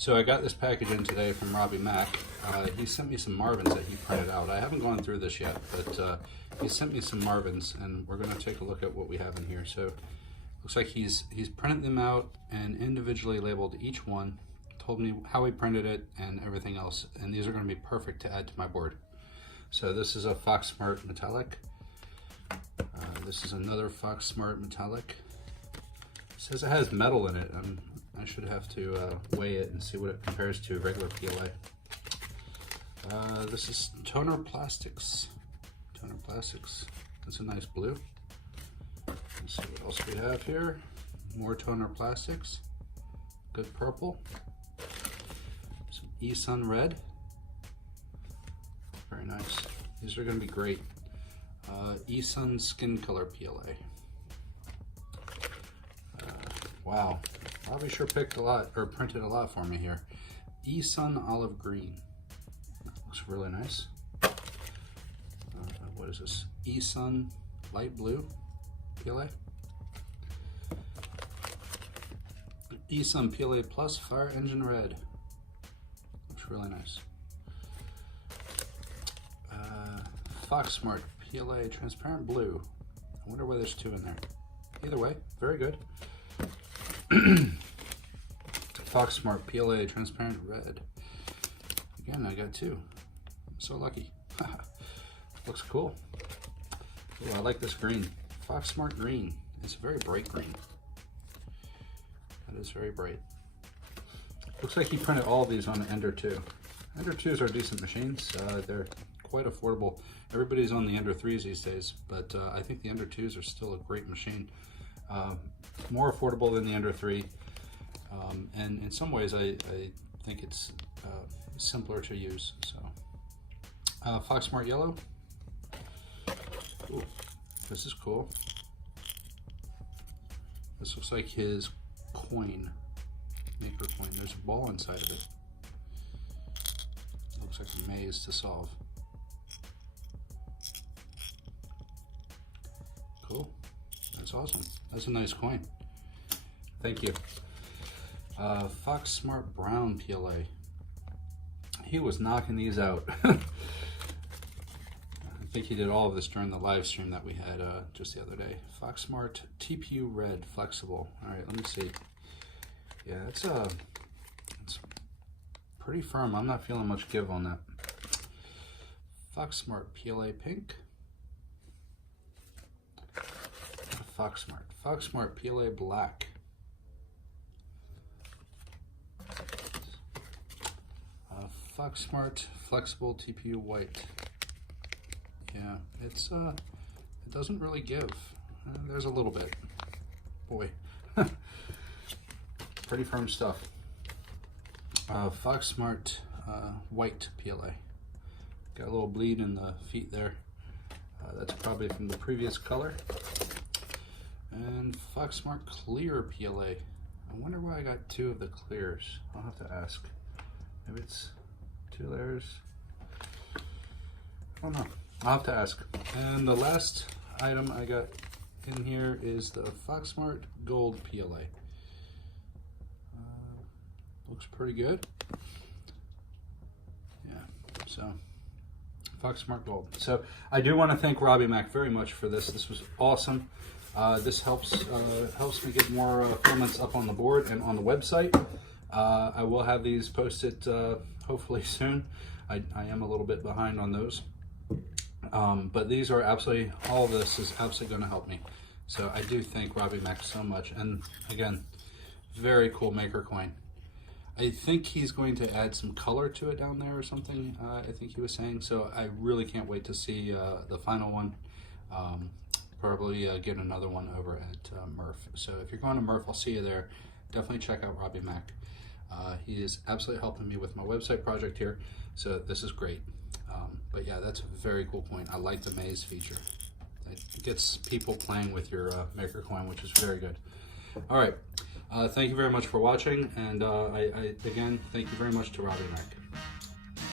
So I got this package in today from RobbyMaQ. He sent me some Marvins that he printed out. I haven't gone through this yet, but he sent me some Marvins, and we're going to take a look at what we have in here. So looks like he's printed them out and individually labeled each one, told me how he printed it and everything else, and these are going to be perfect to add to my board. So this is a FoxSmart metallic. This is another FoxSmart metallic. It says it has metal in it. I should have to weigh it and see what it compares to regular PLA. This is toner plastics. Toner plastics. That's a nice blue. Let's see what else we have here. More toner plastics. Good purple. Some eSun red. Very nice. These are going to be great. eSun skin color PLA. Wow. Robby sure picked a lot, or printed a lot for me here. eSun olive green. That looks really nice. What is this? eSun light blue PLA. eSun PLA Plus Fire Engine Red. Looks really nice. FoxSmart PLA Transparent Blue. I wonder why there's two in there. Either way, very good. FoxSmart PLA Transparent Red. Again, I got two. I'm so lucky. Looks cool. Ooh, I like this green. FoxSmart green. It's a very bright green. That is very bright. Looks like he printed all of these on the Ender 2. Ender 2s are decent machines. They're quite affordable. Everybody's on the Ender 3s these days, but I think the Ender 2s are still a great machine. More affordable than the Ender 3, and in some ways I think it's simpler to use. So FoxSmart yellow. Ooh, this is cool. This looks like his coin, maker coin. There's a ball inside of it. Looks like a maze to solve. Cool. That's awesome. That's a nice coin. Thank you. FoxSmart Brown PLA. He was knocking these out. I think he did all of this during the live stream that we had just the other day. FoxSmart TPU Red Flexible. All right, let me see. Yeah, it's pretty firm. I'm not feeling much give on that. FoxSmart PLA Pink. FoxSmart PLA Black. FoxSmart Flexible TPU White. Yeah, it doesn't really give. There's a little bit. Boy, pretty firm stuff. FoxSmart White PLA. Got a little bleed in the feet there. That's probably from the previous color. And FoxSmart Clear PLA. I wonder why I got two of the clears. I'll have to ask. Maybe it's 2 layers. I don't know. I'll have to ask. And the last item I got in here is the FoxSmart Gold PLA. Looks pretty good. Yeah, so FoxSmart Gold. So I do want to thank RobbyMaQ very much for this. This was awesome. This helps me get more filaments up on the board and on the website. I will have these posted hopefully soon. I am a little bit behind on those. But these are absolutely, all of this is absolutely going to help me. So I do thank RobbyMaQ so much. And again, very cool maker coin. I think he's going to add some color to it down there or something, I think he was saying. So I really can't wait to see the final one. Probably get another one over at Murph. So if you're going to Murph, I'll see you there. Definitely check out RobbyMaQ. He is absolutely helping me with my website project here. So this is great. But yeah, that's a very cool coin. I like the maze feature. It gets people playing with your maker coin, which is very good. All right. Thank you very much for watching. And I again, thank you very much to RobbyMaQ.